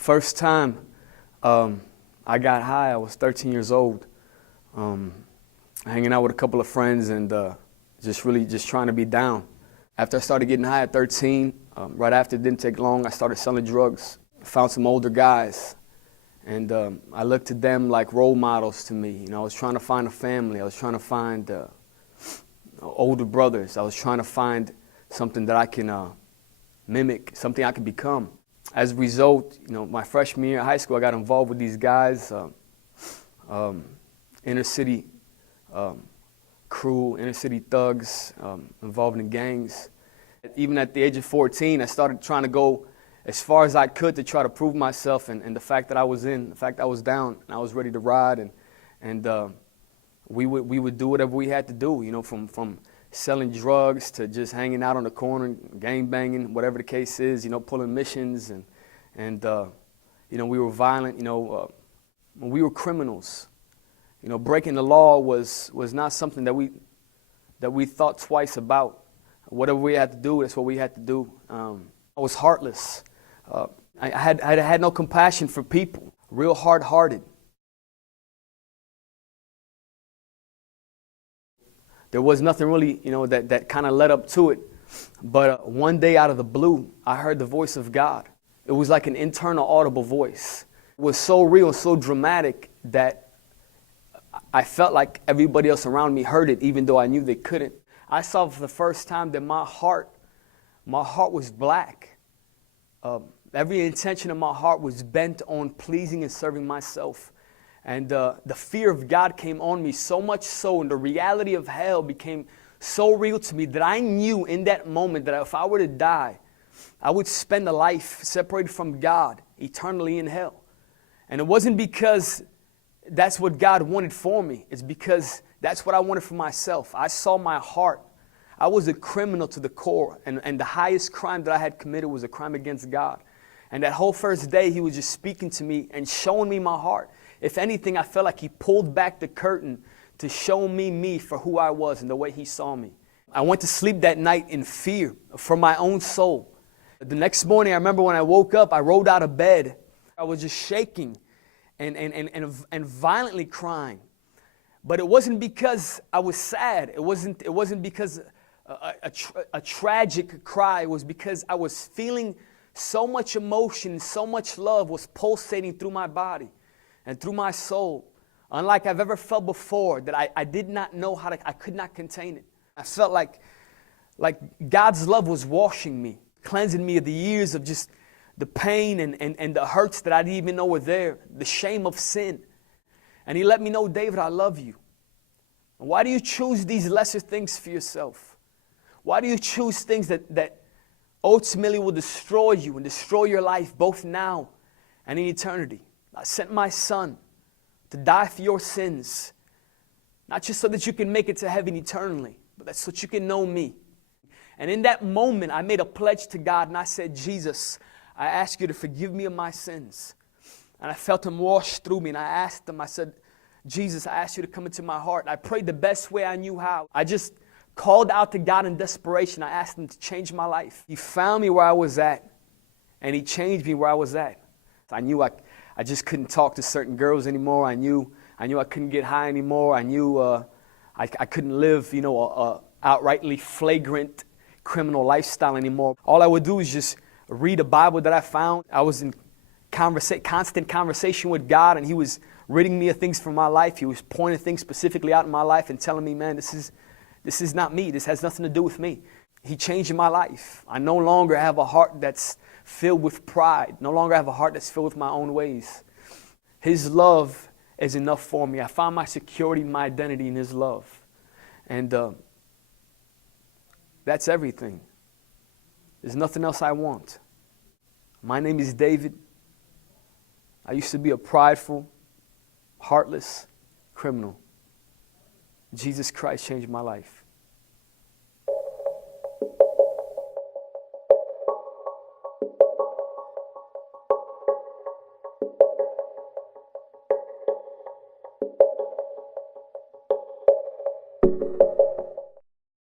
First time I got high, I was 13 years old, hanging out with a couple of friends and just trying to be down. After I started getting high at 13, right after, it didn't take long, I started selling drugs. Found some older guys, and I looked at them like role models to me. You know, I was trying to find a family. I was trying to find older brothers. I was trying to find something that I can mimic, something I could become. As a result, you know, my freshman year of high school, I got involved with these guys, inner city crew, inner city thugs, involved in gangs. Even at the age of 14, I started trying to go as far as I could to try to prove myself, and the fact that I was the fact I was down, and I was ready to ride, and we would do whatever we had to do, you know, from selling drugs to just hanging out on the corner, gang banging, whatever the case is, you know, pulling missions, and you know, we were violent, you know, we were criminals. You know, breaking the law was not something that we thought twice about. Whatever we had to do, that's what we had to do. I was heartless. I had no compassion for people, real hard-hearted. There was nothing really, you know, that kind of led up to it. But one day out of the blue, I heard the voice of God. It was like an internal audible voice. It was so real and so dramatic that I felt like everybody else around me heard it, even though I knew they couldn't. I saw for the first time that my heart was black. Every intention of my heart was bent on pleasing and serving myself. And the fear of God came on me so much so, and the reality of hell became so real to me that I knew in that moment that if I were to die, I would spend a life separated from God, eternally in hell. And it wasn't because that's what God wanted for me. It's because that's what I wanted for myself. I saw my heart. I was a criminal to the core, and the highest crime that I had committed was a crime against God. And that whole first day, He was just speaking to me and showing me my heart. If anything, I felt like He pulled back the curtain to show me for who I was and the way He saw me. I went to sleep that night in fear for my own soul. The next morning, I remember when I woke up, I rolled out of bed. I was just shaking and violently crying. But it wasn't because I was sad. It wasn't because a tragic cry. It was because I was feeling so much emotion, so much love was pulsating through my body and through my soul, unlike I've ever felt before, that I did not know I could not contain it. I felt like God's love was washing me, cleansing me of the years of just the pain and the hurts that I didn't even know were there, the shame of sin. And He let me know, David, I love you. Why do you choose these lesser things for yourself? Why do you choose things that ultimately will destroy you and destroy your life both now and in eternity? I sent my Son to die for your sins, not just so that you can make it to heaven eternally, but that's so that you can know me. And in that moment, I made a pledge to God, and I said, Jesus, I ask you to forgive me of my sins. And I felt Him wash through me, and I asked Him, I said, Jesus, I ask you to come into my heart. And I prayed the best way I knew how. I just called out to God in desperation. I asked Him to change my life. He found me where I was at, and He changed me where I was at. I knew I just couldn't talk to certain girls anymore. I knew I couldn't get high anymore. I knew I couldn't live, you know, a outrightly flagrant criminal lifestyle anymore. All I would do is just read a Bible that I found. I was in constant conversation with God, and He was ridding me of things from my life. He was pointing things specifically out in my life and telling me, man, this is not me. This has nothing to do with me. He changed my life. I no longer have a heart that's filled with pride. No longer have a heart that's filled with my own ways. His love is enough for me. I found my security, my identity in His love. And that's everything. There's nothing else I want. My name is David. I used to be a prideful, heartless criminal. Jesus Christ changed my life.